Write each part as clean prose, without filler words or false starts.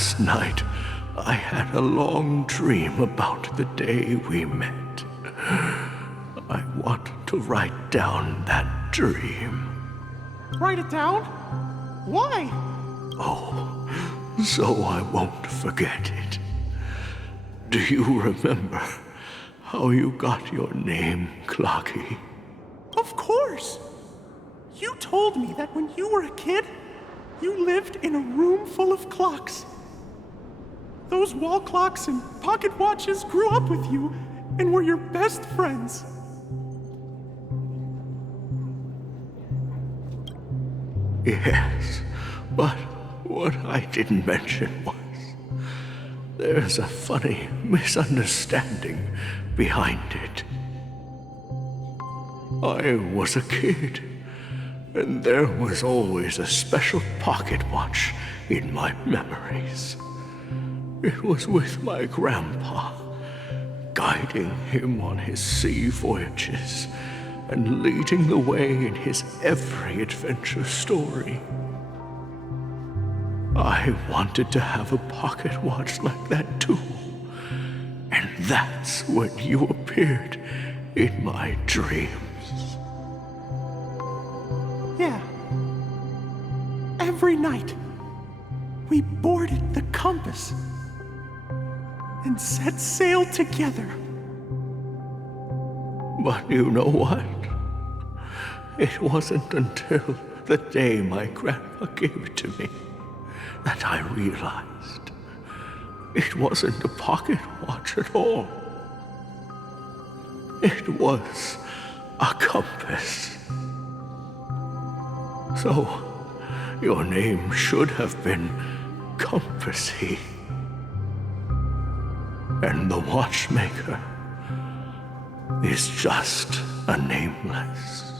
Last night, I had a long dream about the day we met. I want to write down that dream. Write it down? Why? Oh, so I won't forget it. Do you remember how you got your name, Clocky? Of course! You told me that when you were a kid, you lived in a room full of clocks. Those wall clocks and pocket watches grew up with you and were your best friends. Yes, but what I didn't mention was there's a funny misunderstanding behind it. I was a kid, and there was always a special pocket watch in my memories. It was with my grandpa, guiding him on his sea voyages and leading the way in his every adventure story. I wanted to have a pocket watch like that too, and that's when you appeared in my dreams. Yeah. Every night, we boarded the compass and set sail together. But you know what? It wasn't until the day my grandpa gave it to me that I realized it wasn't a pocket watch at all. It was a compass. So, your name should have been Compassy. And the watchmaker is just a nameless.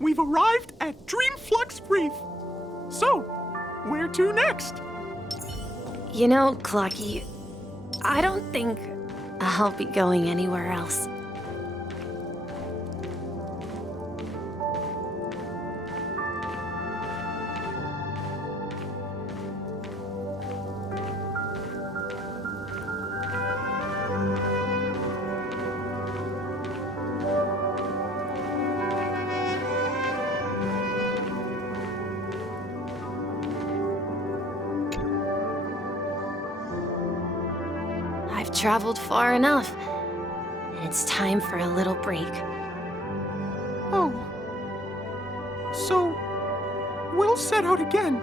We've arrived at Dreamflux Reef. So, where to next? You know, Clocky, I don't think I'll be going anywhere else. I've traveled far enough, and it's time for a little break. Oh. So, we'll set out again.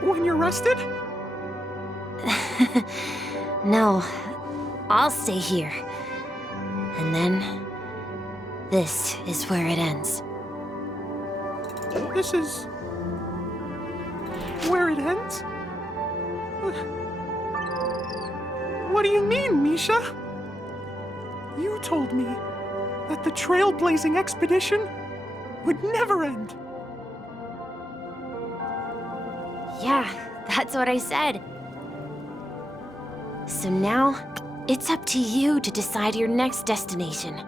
When you're rested? No, I'll stay here. And then, this is where it ends. This is... where it ends? What do you mean, Misha? You told me that the trailblazing expedition would never end. Yeah, that's what I said. So now, it's up to you to decide your next destination.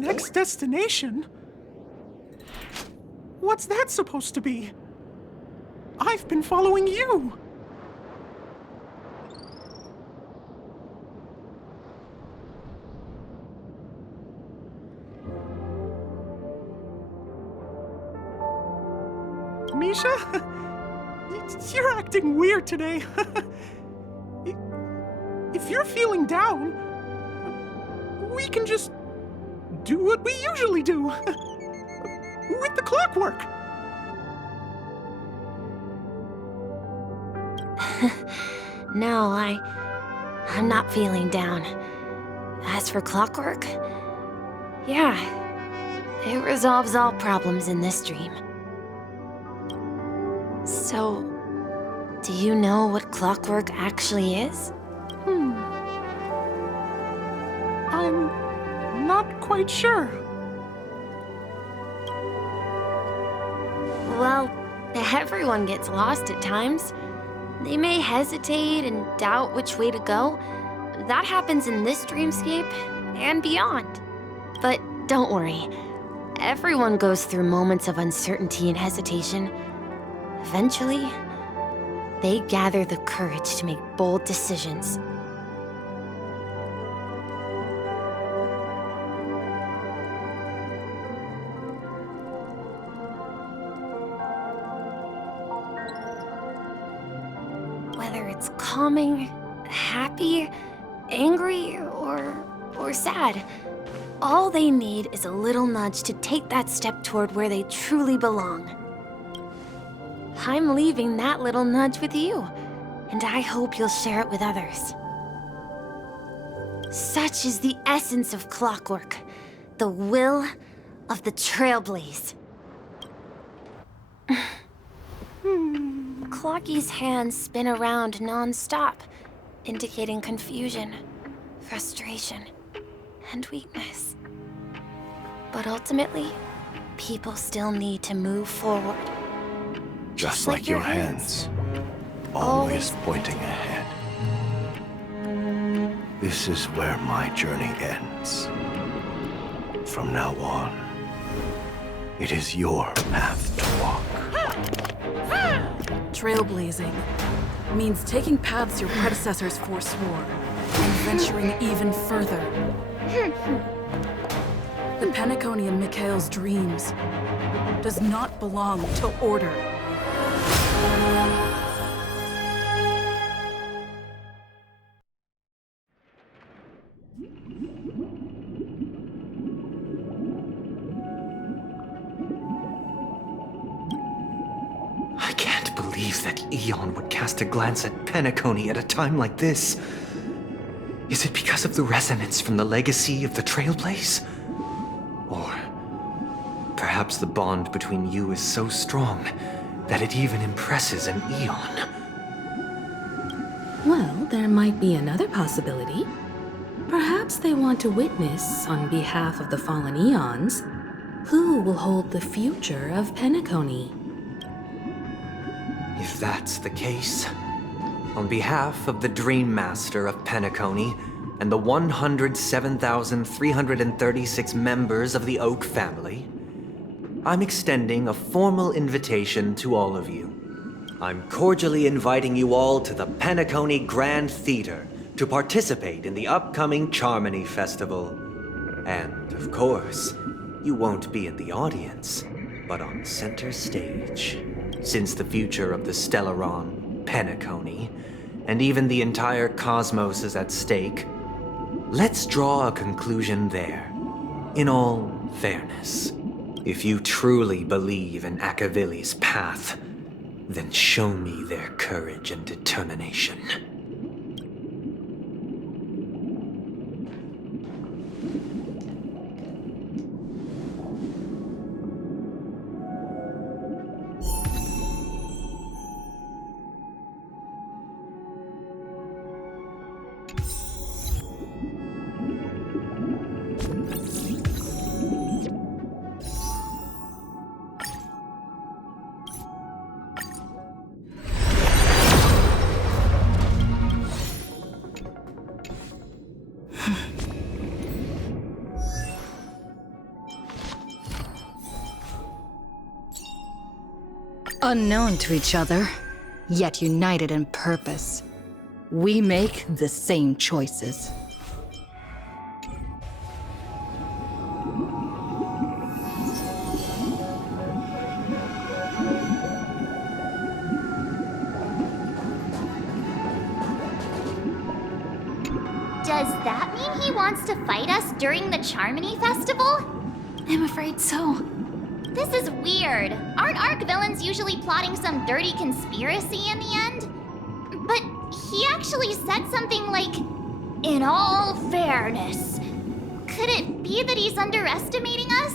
next destination? What's that supposed to be? I've been following you. Misha? You're acting weird today. If you're feeling down, we can just do what we usually do. With the clockwork. No, I'm not feeling down. As for clockwork, yeah, it resolves all problems in this dream. So, do you know what clockwork actually is? I'm not quite sure. Well, everyone gets lost at times. They may hesitate and doubt which way to go. That happens in this dreamscape and beyond. But don't worry. Everyone goes through moments of uncertainty and hesitation. Eventually, they gather the courage to make bold decisions. Whether it's calming, happy, angry, or sad, all they need is a little nudge to take that step toward where they truly belong. I'm leaving that little nudge with you, and I hope you'll share it with others. Such is the essence of clockwork, the will of the Trailblaze. Clocky's hands spin around non-stop, indicating confusion, frustration, and weakness. But ultimately, people still need to move forward. Just like your hands, always pointing ahead. This is where my journey ends. From now on, it is your path to walk. Trailblazing means taking paths your predecessors forswore and venturing even further. The Penacony in Mikhail's dreams does not belong to order. I can't believe that Eon would cast a glance at Penacony at a time like this. Is it because of the resonance from the legacy of the Trailblaze? Or perhaps the bond between you is so strong that it even impresses an Eon. Well, there might be another possibility. Perhaps they want to witness, on behalf of the fallen Eons, who will hold the future of Penacony. If that's the case, on behalf of the Dream Master of Penacony and the 107,336 members of the Oak family, I'm extending a formal invitation to all of you. I'm cordially inviting you all to the Penacony Grand Theater to participate in the upcoming Charmony Festival. And, of course, you won't be in the audience, but on center stage. Since the future of the Stellaron, Penacony, and even the entire cosmos is at stake, let's draw a conclusion there. In all fairness, if you truly believe in Akavili's path, then show me their courage and determination. Unknown to each other, yet united in purpose. We make the same choices. Does that mean he wants to fight us during the Charmony Festival? I'm afraid so. This is weird. Aren't Arc villains usually plotting some dirty conspiracy in the end? But he actually said something like, "In all fairness." Could it be that he's underestimating us?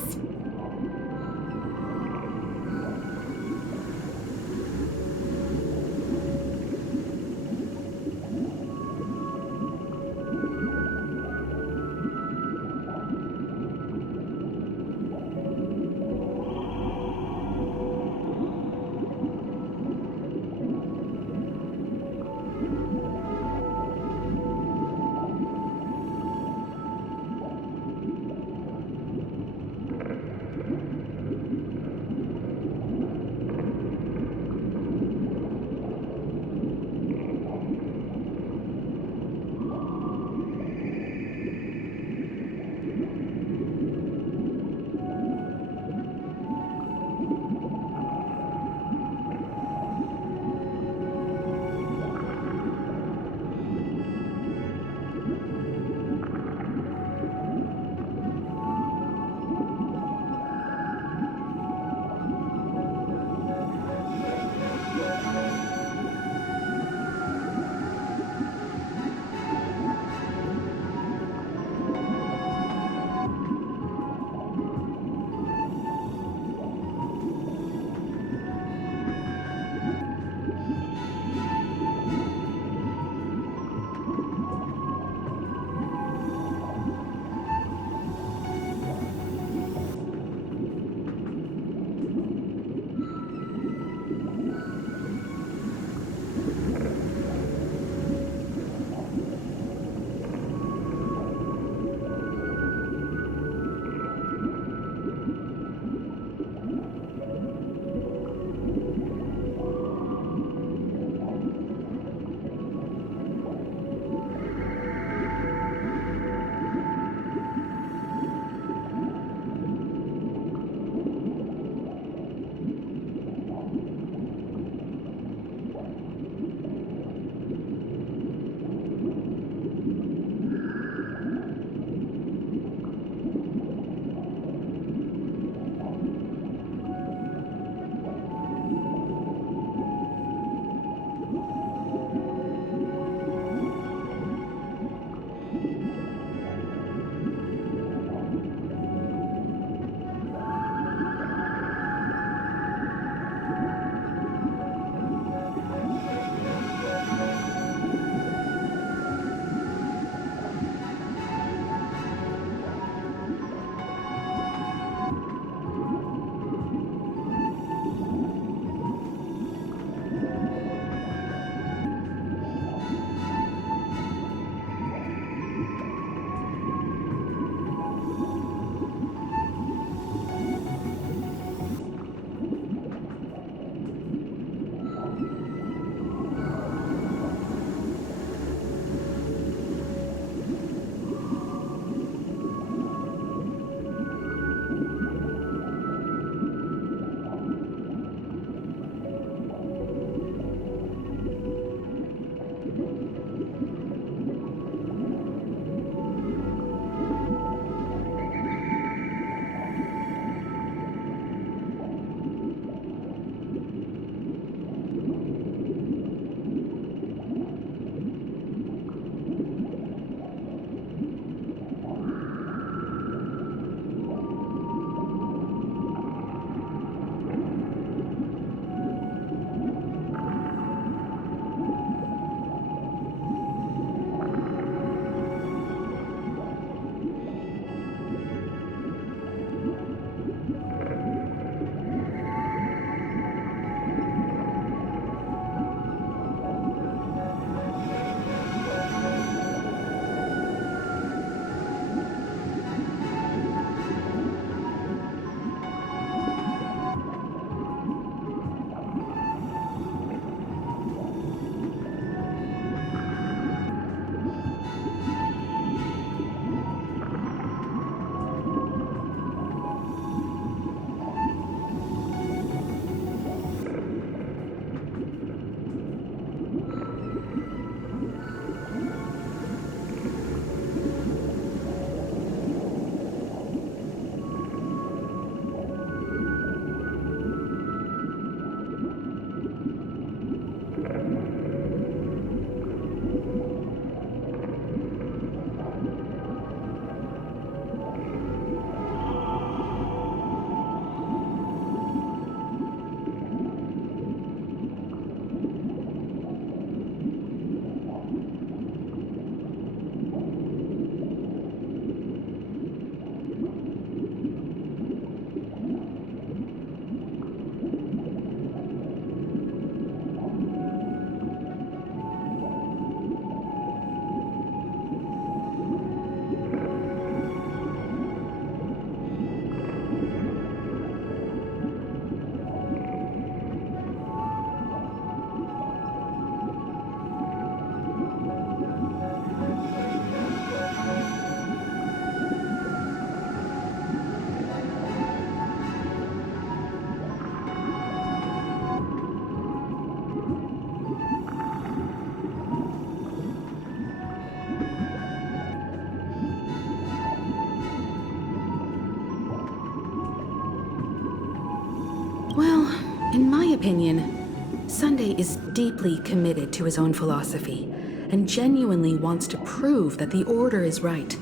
Well, in my opinion, Sunday is deeply committed to his own philosophy and genuinely wants to prove that the Order is right.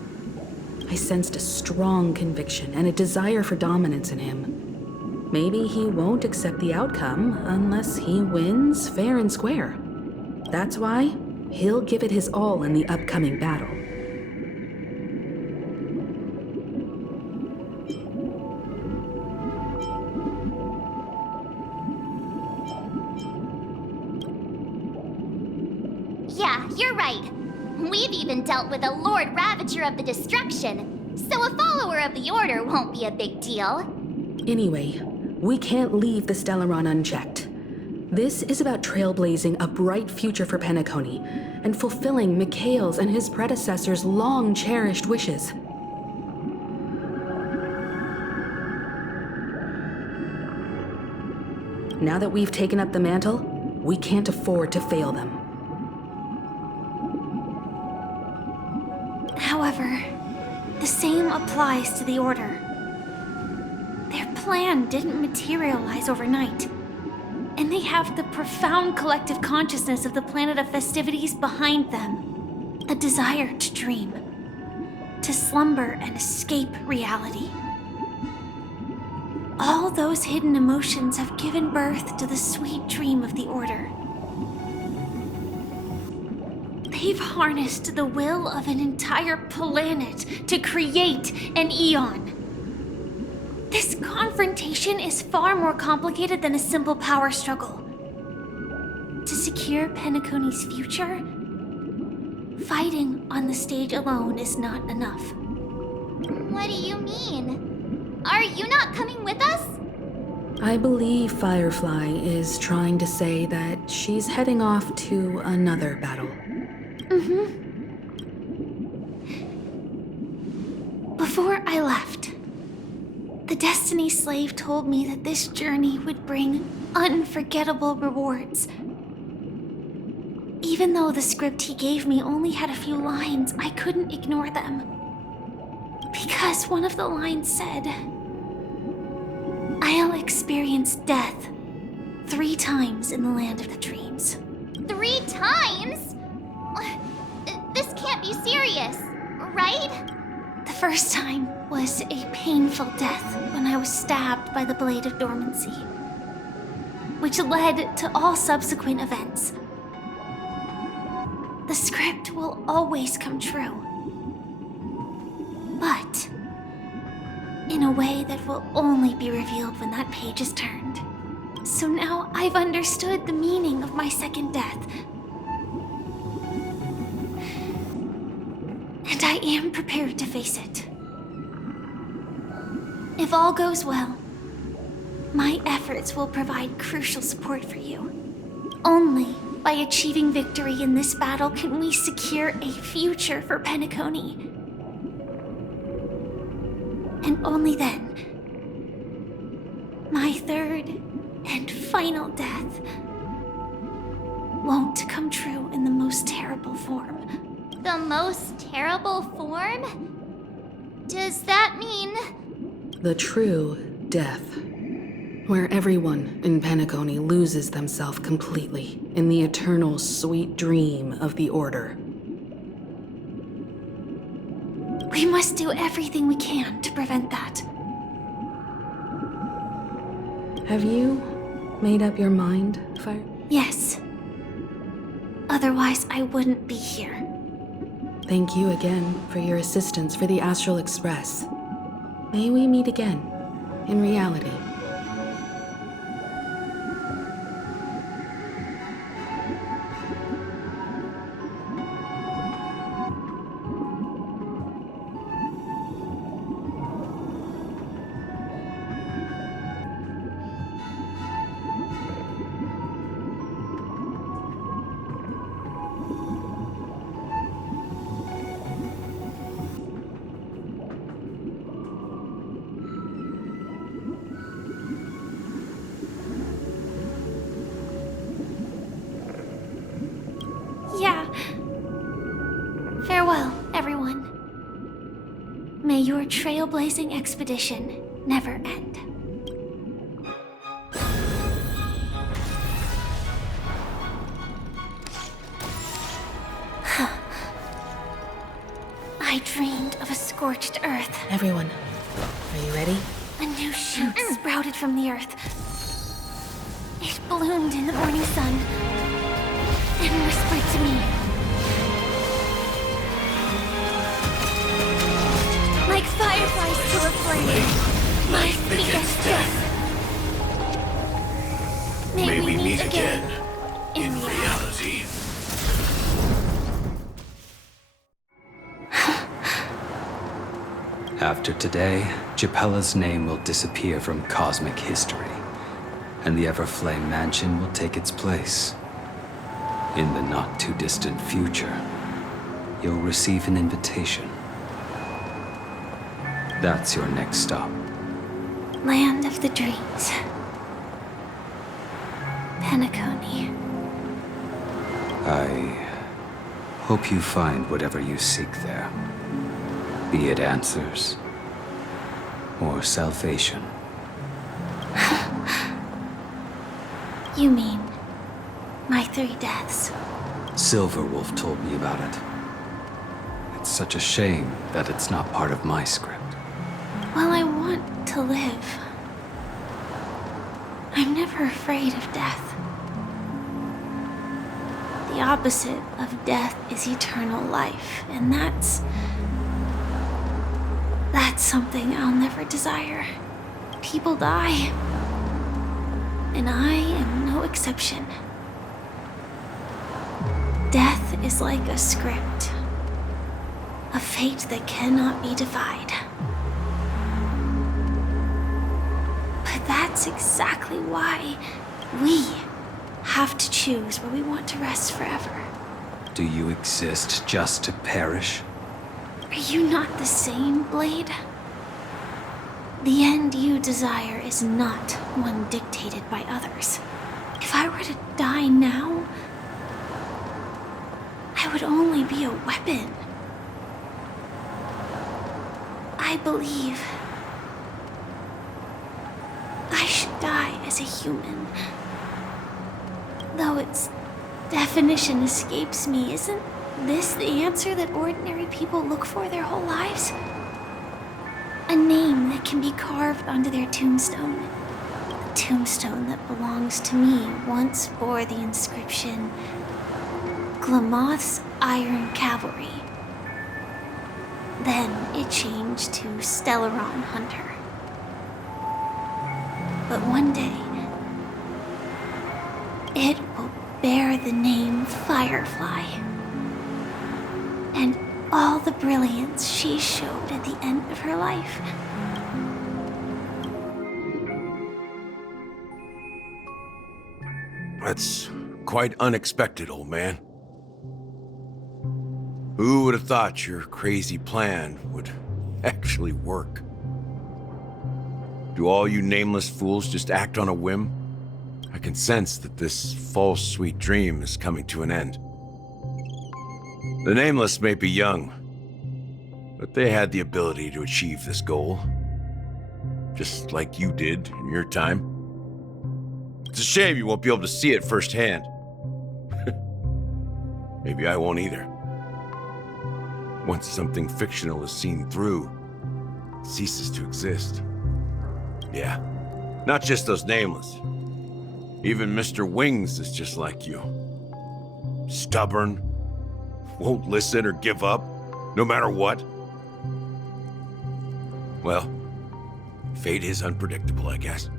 I sensed a strong conviction and a desire for dominance in him. Maybe he won't accept the outcome unless he wins fair and square. That's why he'll give it his all in the upcoming battle. Yeah, you're right. We've even dealt with a Lord Ravager of the Destruction, so a follower of the Order won't be a big deal. Anyway, we can't leave the Stellaron unchecked. This is about trailblazing a bright future for Penacony and fulfilling Mikhail's and his predecessors' long-cherished wishes. Now that we've taken up the mantle, we can't afford to fail them. However, the same applies to the Order. Their plan didn't materialize overnight, and they have the profound collective consciousness of the planet of festivities behind them. A desire to dream, to slumber and escape reality. All those hidden emotions have given birth to the sweet dream of the Order. They've harnessed the will of an entire planet to create an eon. This confrontation is far more complicated than a simple power struggle. To secure Penacony's future, fighting on the stage alone is not enough. What do you mean? Are you not coming with us? I believe Firefly is trying to say that she's heading off to another battle. Before I left, the Destiny Slave told me that this journey would bring unforgettable rewards. Even though the script he gave me only had a few lines, I couldn't ignore them. Because one of the lines said, "I'll experience death 3 times in the land of the dreams." 3 times? This can't be serious, right? The first time was a painful death when I was stabbed by the Blade of Dormancy, which led to all subsequent events. The script will always come true, but in a way that will only be revealed when that page is turned. So now I've understood the meaning of my second death. And I am prepared to face it. If all goes well, my efforts will provide crucial support for you. Only by achieving victory in this battle can we secure a future for Penacony. And only then, my third and final death won't come true in the most terrible form. The most terrible form? Does that mean... The true death, where everyone in Penacony loses themselves completely in the eternal sweet dream of the Order. We must do everything we can to prevent that. Have you made up your mind, Fire? Yes. Otherwise, I wouldn't be here. Thank you again for your assistance for the Astral Express. May we meet again, in reality. Yeah. Farewell, everyone. May your trailblazing expedition never end. scorched earth. Everyone, are you ready? A new shoot sprouted from the earth. It bloomed in the morning sun and whispered to me. Like fireflies to a flame, life begets death. May we meet again in reality. After today, Japella's name will disappear from cosmic history, and the Everflame Mansion will take its place. In the not-too-distant future, you'll receive an invitation. That's your next stop. Land of the Dreams. Penacony. I hope you find whatever you seek there. Be it answers or salvation. You mean my 3 deaths? Silverwolf told me about it. It's such a shame that it's not part of my script. Well, I want to live. I'm never afraid of death. The opposite of death is eternal life, and that's something I'll never desire. People die, and I am no exception. Death is like a script, a fate that cannot be defied. But that's exactly why we have to choose where we want to rest forever. Do you exist just to perish? Are you not the same, Blade? The end you desire is not one dictated by others. If I were to die now, I would only be a weapon. I believe I should die as a human. Though its definition escapes me, isn't this the answer that ordinary people look for their whole lives? A name that can be carved onto their tombstone. The tombstone that belongs to me once bore the inscription, Glamoth's Iron Cavalry. Then it changed to Stellaron Hunter. But one day, it will bear the name Firefly. And all the brilliance she showed at the end of her life. That's quite unexpected, old man. Who would have thought your crazy plan would actually work? Do all you nameless fools just act on a whim? I can sense that this false sweet dream is coming to an end. The Nameless may be young, but they had the ability to achieve this goal. Just like you did in your time. It's a shame you won't be able to see it firsthand. Maybe I won't either. Once something fictional is seen through, it ceases to exist. Yeah, not just those Nameless. Even Mr. Wings is just like you. Stubborn, won't listen or give up, no matter what. Well, fate is unpredictable, I guess.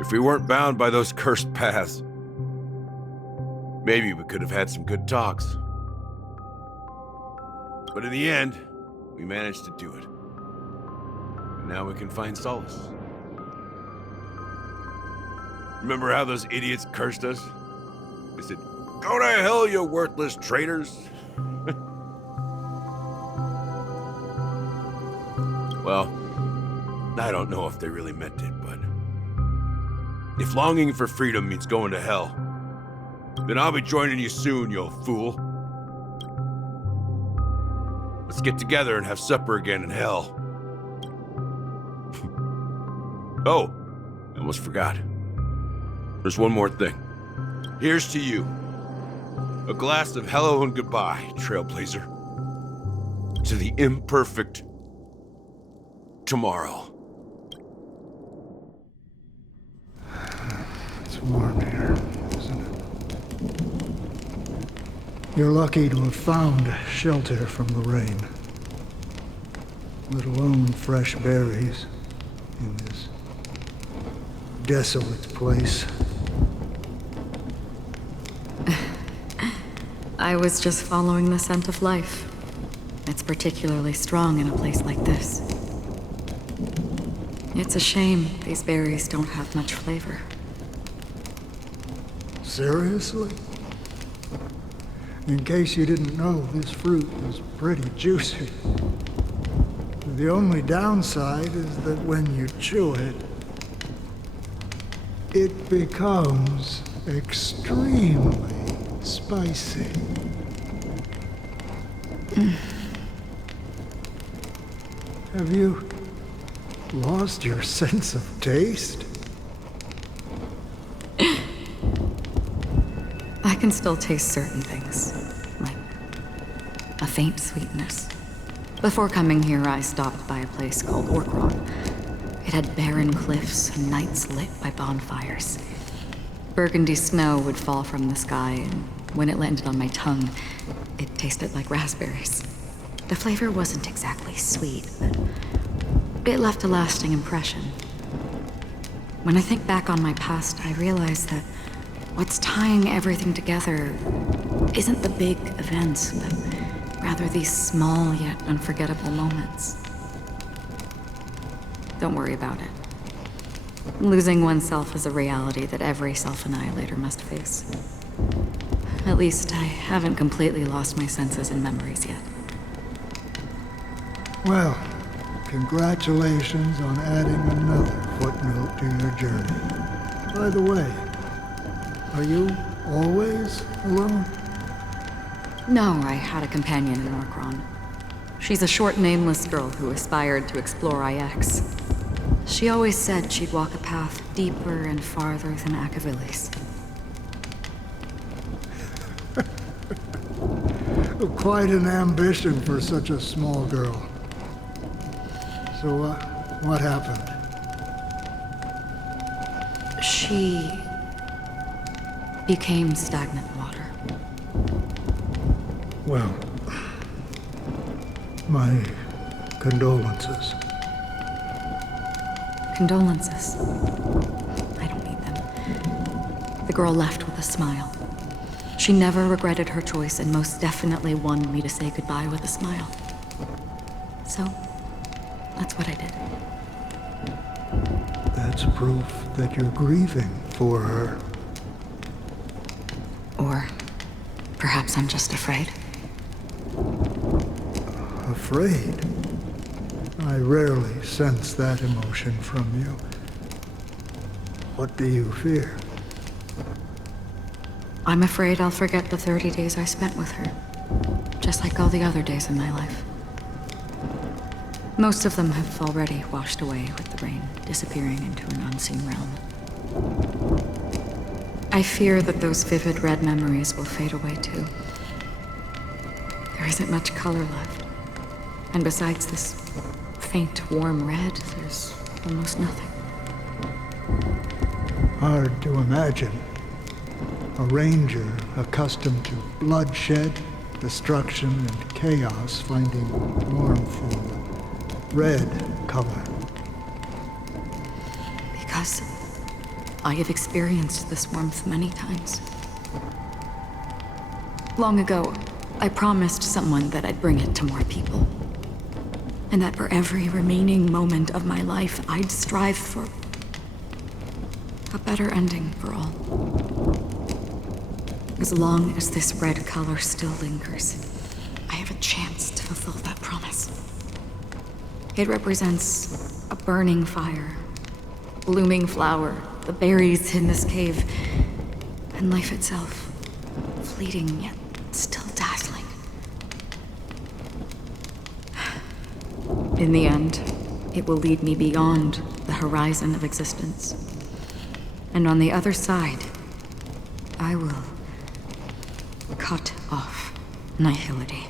If we weren't bound by those cursed paths, maybe we could have had some good talks. But in the end, we managed to do it. And now we can find solace. Remember how those idiots cursed us? They said, "Go to hell, you worthless traitors!" Well, I don't know if they really meant it, but if longing for freedom means going to hell, then I'll be joining you soon, you fool. Let's get together and have supper again in hell. Oh, I almost forgot. There's one more thing. Here's to you. A glass of hello and goodbye, Trailblazer. to the imperfect tomorrow. It's warm here, isn't it? You're lucky to have found shelter from the rain. Let alone fresh berries in this desolate place. I was just following the scent of life. It's particularly strong in a place like this. It's a shame these berries don't have much flavor. Seriously? In case you didn't know, this fruit is pretty juicy. The only downside is that when you chew it, it becomes extremely spicy. Have you lost your sense of taste? I can still taste certain things, like a faint sweetness. Before coming here, I stopped by a place called Orkron. It had barren cliffs and nights lit by bonfires. Burgundy snow would fall from the sky, and when it landed on my tongue, it tasted like raspberries. The flavor wasn't exactly sweet, but it left a lasting impression. When I think back on my past, I realize that what's tying everything together isn't the big events, but rather these small yet unforgettable moments. Don't worry about it. Losing oneself is a reality that every self-annihilator must face. At least I haven't completely lost my senses and memories yet. Well, congratulations on adding another footnote to your journey. By the way, are you always alone? No, I had a companion in Orkron. She's a short, nameless girl who aspired to explore IX. She always said she'd walk a path deeper and farther than Akavilis. Quite an ambition for such a small girl. So, what happened? She became stagnant water. Well, my condolences. Condolences. I don't need them. The girl left with a smile. She never regretted her choice and most definitely wanted me to say goodbye with a smile. So, that's what I did. That's proof that you're grieving for her. Or perhaps I'm just afraid. Afraid? I rarely sense that emotion from you. What do you fear? I'm afraid I'll forget the 30 days I spent with her, just like all the other days in my life. Most of them have already washed away with the rain, disappearing into an unseen realm. I fear that those vivid red memories will fade away too. There isn't much color left. And besides this faint, warm red, there's almost nothing. Hard to imagine. A ranger accustomed to bloodshed, destruction, and chaos finding warmth in the red color. Because I have experienced this warmth many times. Long ago, I promised someone that I'd bring it to more people. And that for every remaining moment of my life, I'd strive for a better ending for all. As long as this red color still lingers, I have a chance to fulfill that promise. It represents a burning fire, blooming flower, the berries in this cave, and life itself, fleeting yet still dazzling. In the end, it will lead me beyond the horizon of existence. And on the other side, I will cut off nihility.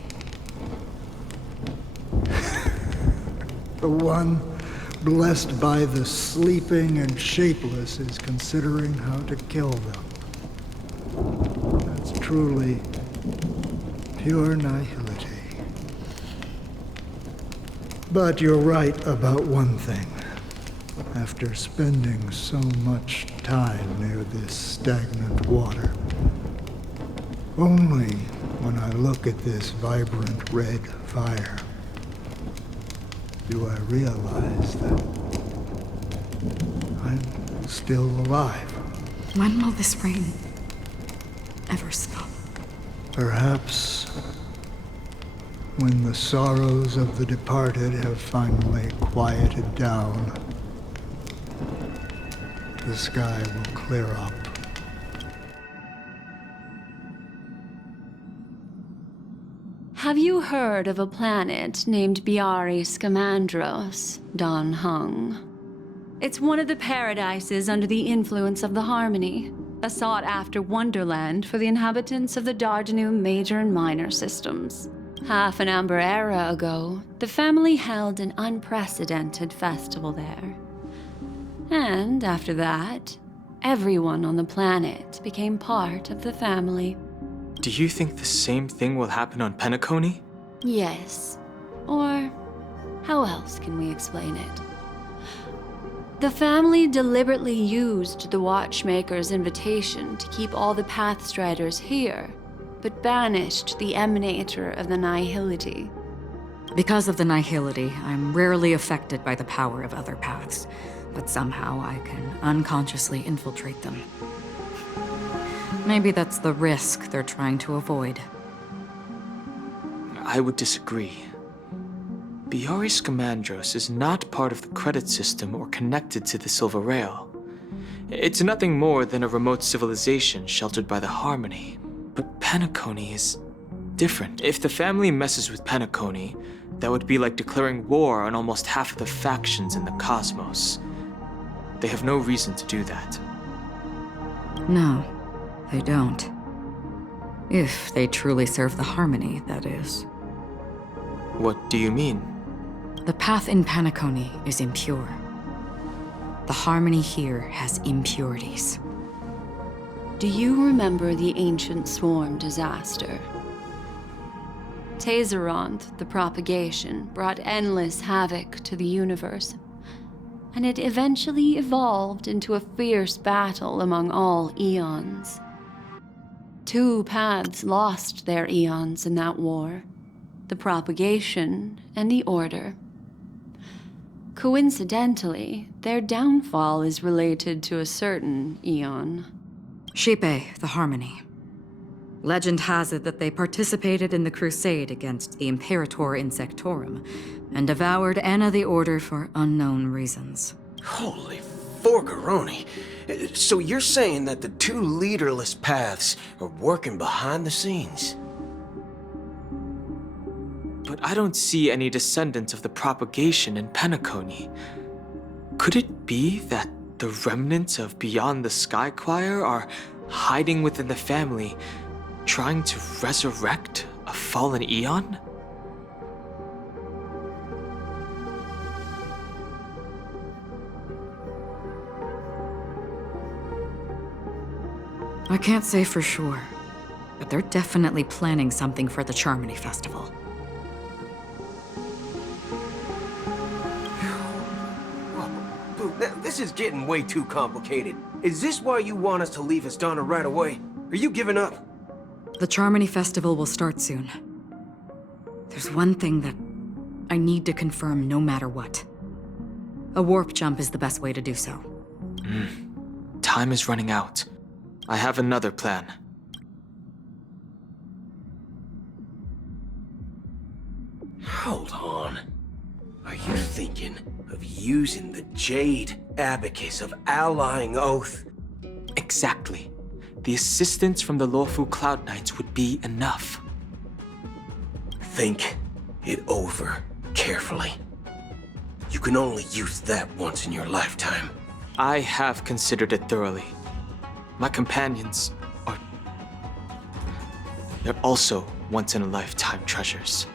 The one blessed by the sleeping and shapeless is considering how to kill them. That's truly pure nihility. But you're right about one thing. After spending so much time near this stagnant water, only when I look at this vibrant red fire do I realize that I'm still alive. When will this rain ever stop? Perhaps when the sorrows of the departed have finally quieted down, the sky will clear up. Have you heard of a planet named Biari Scamandros, Don Hung? It's one of the paradises under the influence of the Harmony, a sought-after wonderland for the inhabitants of the Dardanu major and minor systems. Half an Amber era ago, the family held an unprecedented festival there. And after that, everyone on the planet became part of the family. Do you think the same thing will happen on Penacony? Yes. Or how else can we explain it? The family deliberately used the Watchmaker's invitation to keep all the Pathstriders here, but banished the Emanator of the Nihility. Because of the Nihility, I'm rarely affected by the power of other paths, but somehow I can unconsciously infiltrate them. Maybe that's the risk they're trying to avoid. I would disagree. Biari Scamandros is not part of the credit system or connected to the Silver Rail. It's nothing more than a remote civilization sheltered by the Harmony. But Penacony is different. If the family messes with Penacony, that would be like declaring war on almost half of the factions in the cosmos. They have no reason to do that. No, they don't. If they truly serve the Harmony, that is. What do you mean? The path in Penacony is impure. The Harmony here has impurities. Do you remember the Ancient Swarm disaster? Tazeront, the propagation, brought endless havoc to the universe, and it eventually evolved into a fierce battle among all eons. 2 paths lost their eons in that war, the propagation and the Order. Coincidentally, their downfall is related to a certain eon. Shipe, the Harmony. Legend has it that they participated in the crusade against the Imperator Insectorum and devoured Anna the Order for unknown reasons. Holy forgaroni. So you're saying that the 2 leaderless paths are working behind the scenes? But I don't see any descendants of the propagation in Penacony. Could it be that the remnants of Beyond the Sky Choir are hiding within the family, trying to resurrect a fallen eon? I can't say for sure, but they're definitely planning something for the Charmony Festival. This is getting way too complicated. Is this why you want us to leave Astana right away? Are you giving up? The Charmony Festival will start soon. There's one thing that I need to confirm no matter what. A warp jump is the best way to do so. Time is running out. I have another plan. Hold on. Are you thinking of using the Jade Abacus of Allying Oath? Exactly. The assistance from the Lawful Cloud Knights would be enough. Think it over carefully. You can only use that once in your lifetime. I have considered it thoroughly. My companions are... they're also once-in-a-lifetime treasures.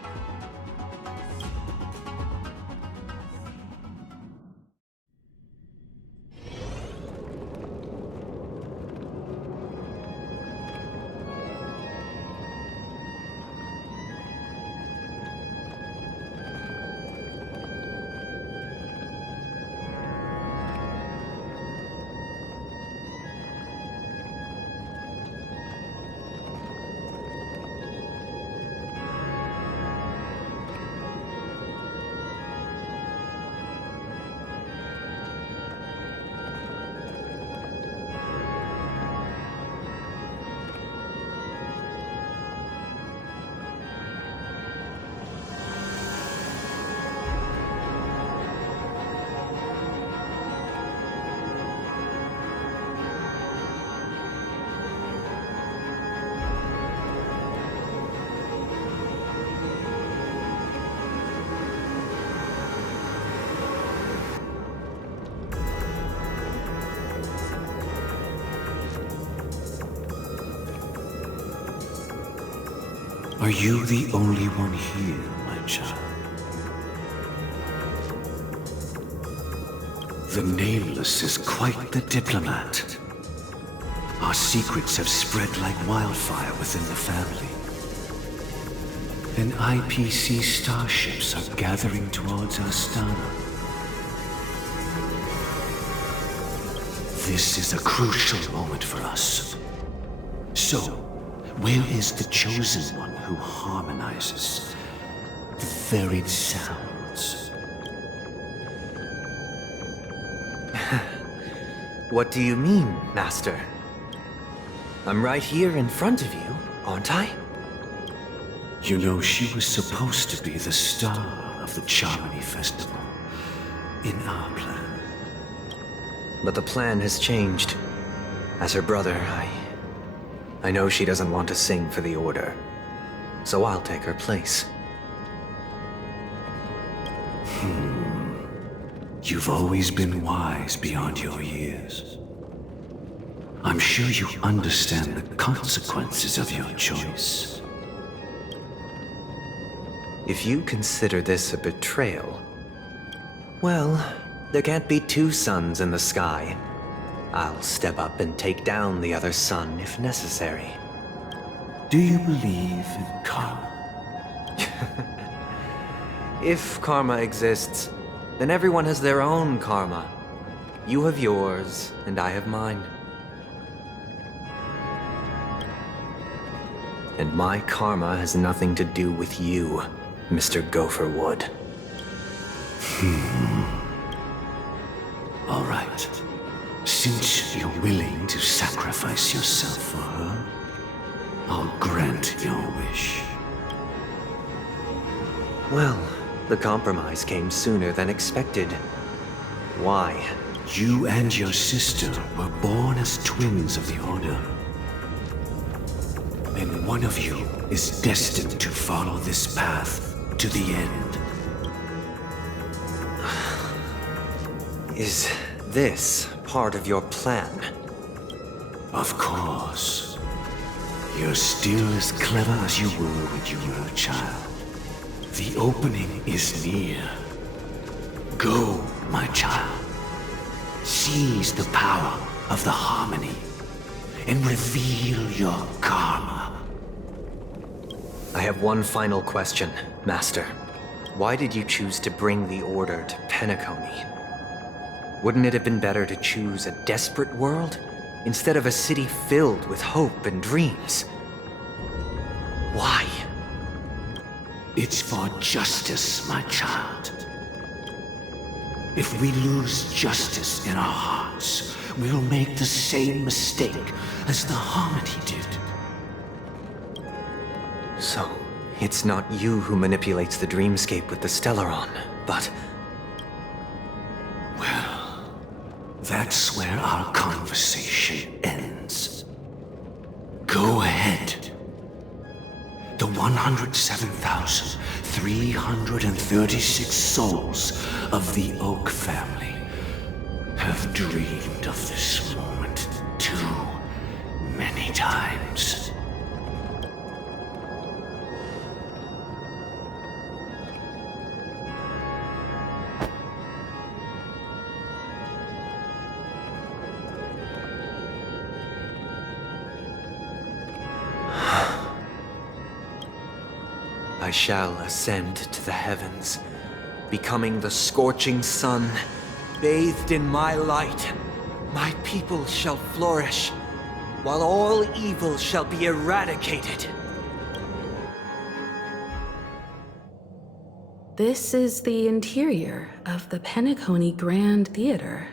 Are you the only one here, my child? The Nameless is quite the diplomat. Our secrets have spread like wildfire within the family. And IPC starships are gathering towards Astana. This is a crucial moment for us. So, where is the Chosen One who harmonizes the varied sounds? What do you mean, Master? I'm right here in front of you, aren't I? You know, she was supposed to be the star of the Charmony Festival in our plan. But the plan has changed. As her brother, I know she doesn't want to sing for the Order. So I'll take her place. You've always been wise beyond your years. I'm sure you understand the consequences of your choice. If you consider this a betrayal, well, there can't be two suns in the sky. I'll step up and take down the other sun if necessary. Do you believe in karma? If karma exists, then everyone has their own karma. You have yours, and I have mine. And my karma has nothing to do with you, Mr. Gopherwood. All right. Since you're willing to sacrifice yourself for her, I'll grant your wish. Well, the compromise came sooner than expected. Why? You and your sister were born as twins of the Order. And one of you is destined to follow this path to the end. Is this part of your plan? Of course. You're still as clever as you were when you were a child. The opening is near. Go, my child. Seize the power of the harmony and reveal your karma. I have one final question, Master. Why did you choose to bring the Order to Penacony? Wouldn't it have been better to choose a desperate world instead of a city filled with hope and dreams? Why? It's for justice, my child. If we lose justice in our hearts, we'll make the same mistake as the Harmony did. So, it's not you who manipulates the dreamscape with the Stellaron, but... Well, that's where our conversation ends. Go ahead. The 107,336 souls of the Oak family have dreamed of this moment too many times. I shall ascend to the heavens, becoming the scorching sun, bathed in my light. My people shall flourish, while all evil shall be eradicated. This is the interior of the Penacony Grand Theater.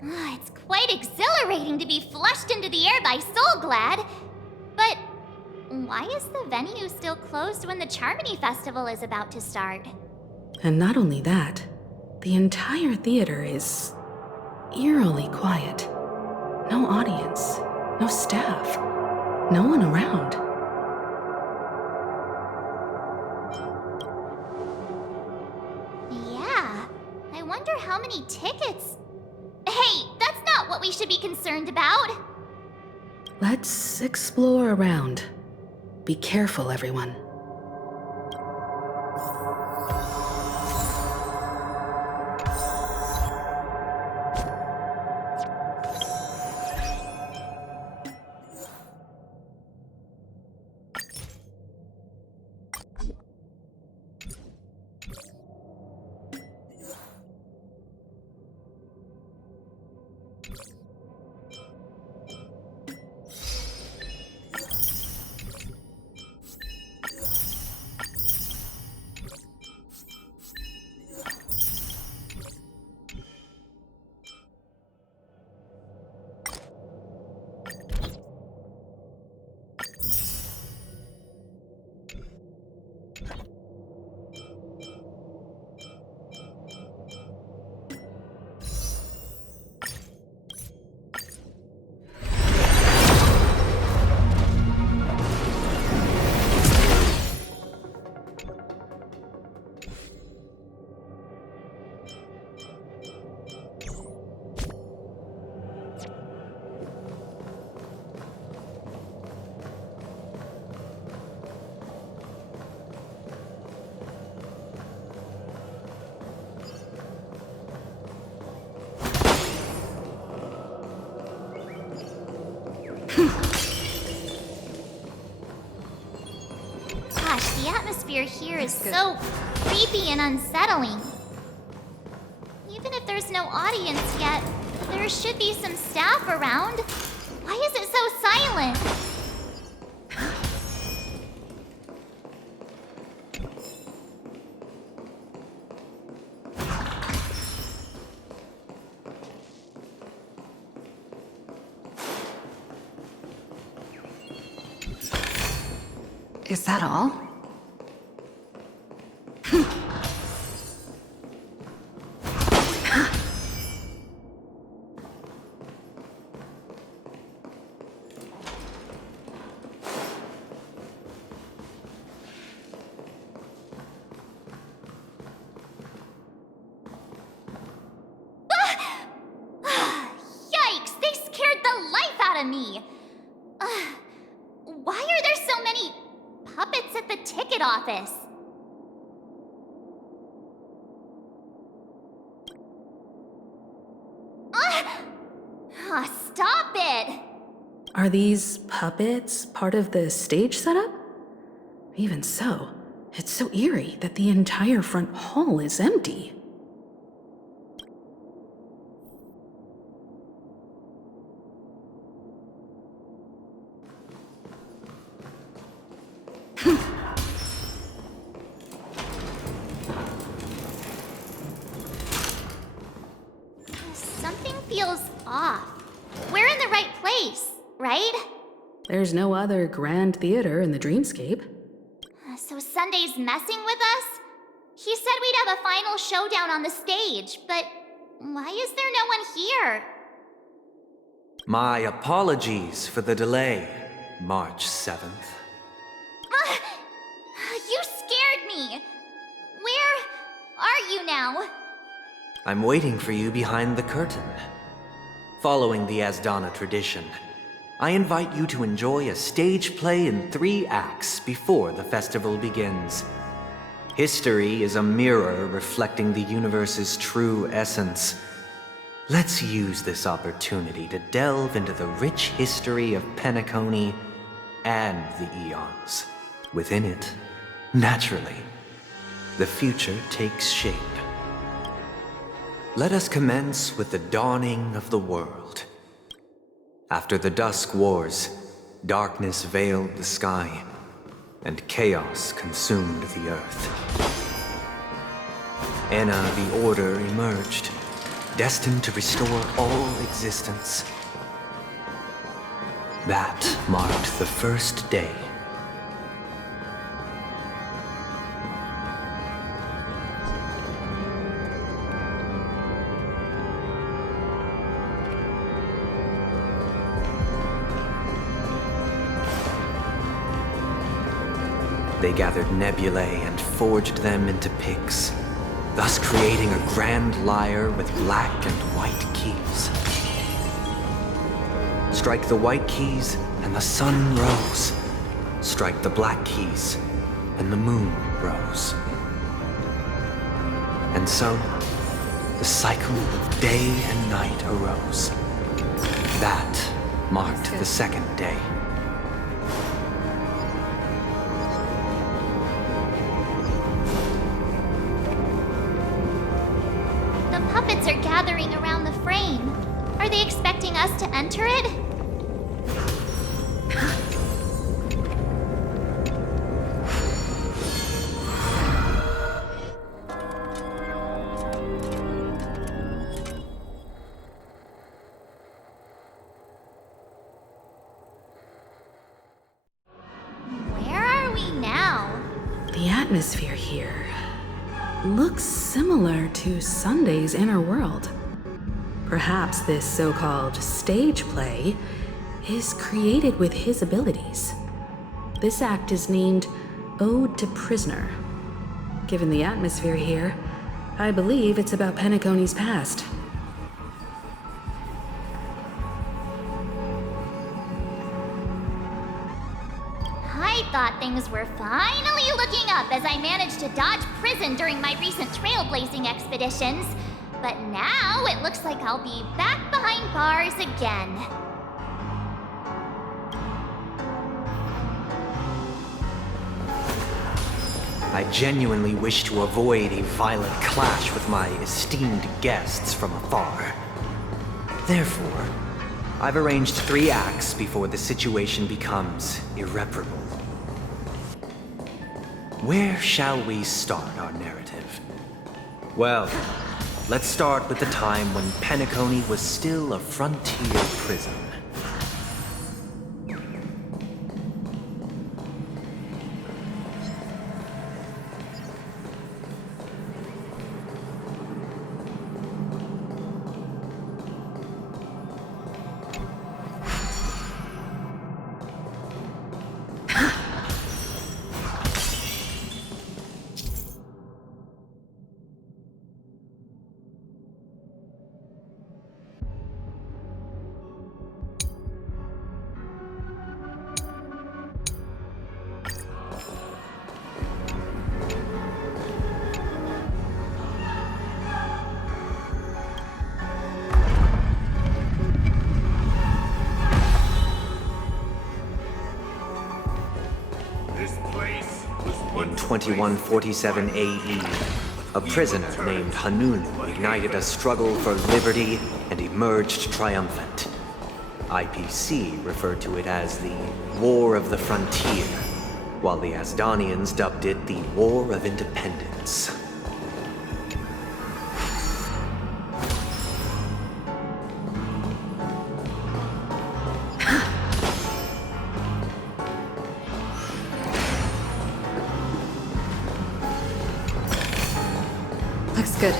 It's quite exhilarating to be flushed into the air by Soulglad. But why is the venue still closed when the Charmony Festival is about to start? And not only that, the entire theater is eerily quiet. No audience, no staff, no one around. Yeah, I wonder how many tickets... Hey, that's not what we should be concerned about! Let's explore around. Be careful, everyone. Gosh, the atmosphere here is so creepy and unsettling. Even if there's no audience yet, there should be some staff around. Why is it so silent? Is that all? Yikes, they scared the life out of me. Why are there so many puppets at the ticket office? Stop it! Are these puppets part of the stage setup? Even so, it's so eerie that the entire front hall is empty. Something feels off. We're in the right place, right? There's no other grand theater in the dreamscape. So Sunday's messing with us? He said we'd have a final showdown on the stage, but why is there no one here? My apologies for the delay, March 7th. You scared me. Where are you now? I'm waiting for you behind the curtain. Following the Asdana tradition, I invite you to enjoy a stage play in 3 acts before the festival begins. History is a mirror reflecting the universe's true essence. Let's use this opportunity to delve into the rich history of Penacony and the eons. Within it, naturally, the future takes shape. Let us commence with the dawning of the world. After the Dusk Wars, darkness veiled the sky, and chaos consumed the earth. Enna the Order emerged, destined to restore all existence. That marked the first day. They gathered nebulae and forged them into picks, thus creating a grand lyre with black and white keys. Strike the white keys, and the sun rose. Strike the black keys, and the moon rose. And so, the cycle of day and night arose. That marked the second day. The puppets are gathering around the frame. Are they expecting us to enter it? Where are we now? The atmosphere here looks similar to Sunday's inner world. Perhaps this so-called stage play is created with his abilities. This act is named Ode to Prisoner. Given the atmosphere here, I believe it's about Penacony's past. I thought things were finally looking up as I managed to dodge prison during my recent trailblazing expeditions. But now it looks like I'll be back behind bars again. I genuinely wish to avoid a violent clash with my esteemed guests from afar. Therefore, I've arranged 3 acts before the situation becomes irreparable. Where shall we start our narrative? Well, let's start with the time when Penacony was still a frontier prison. In 2147 AE, a prisoner named Hanunu ignited a struggle for liberty and emerged triumphant. IPC referred to it as the War of the Frontier, while the Asdanians dubbed it the War of Independence. Looks good.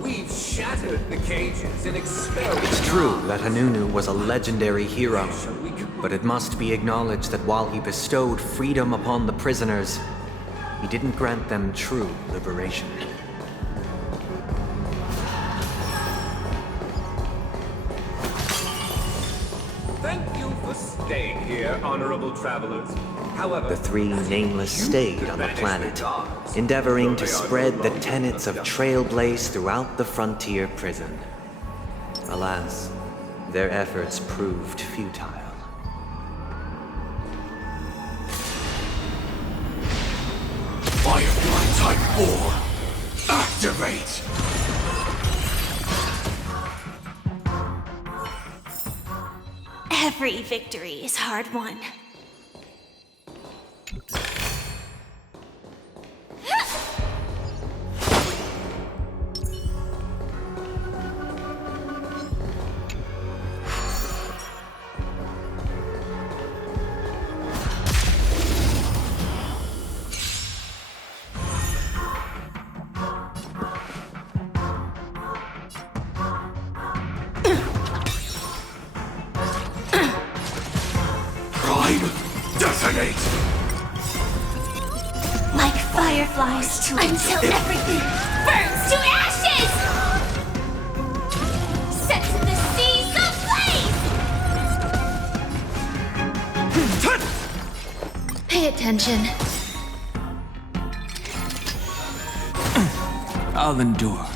We've shattered the cages and expelled... It's true that Hanunu was a legendary hero, but it must be acknowledged that while he bestowed freedom upon the prisoners, he didn't grant them true liberation. Thank you for staying here, honorable travelers. However, The 3 nameless stayed on the planet, endeavoring to spread the tenets of Trailblaze throughout the frontier prison. Alas, their efforts proved futile. Firefly Type 4, activate! Every victory is hard won. Detonate! Like fireflies until everything burns to ashes! Sets the seas ablaze! Pay attention. I'll endure.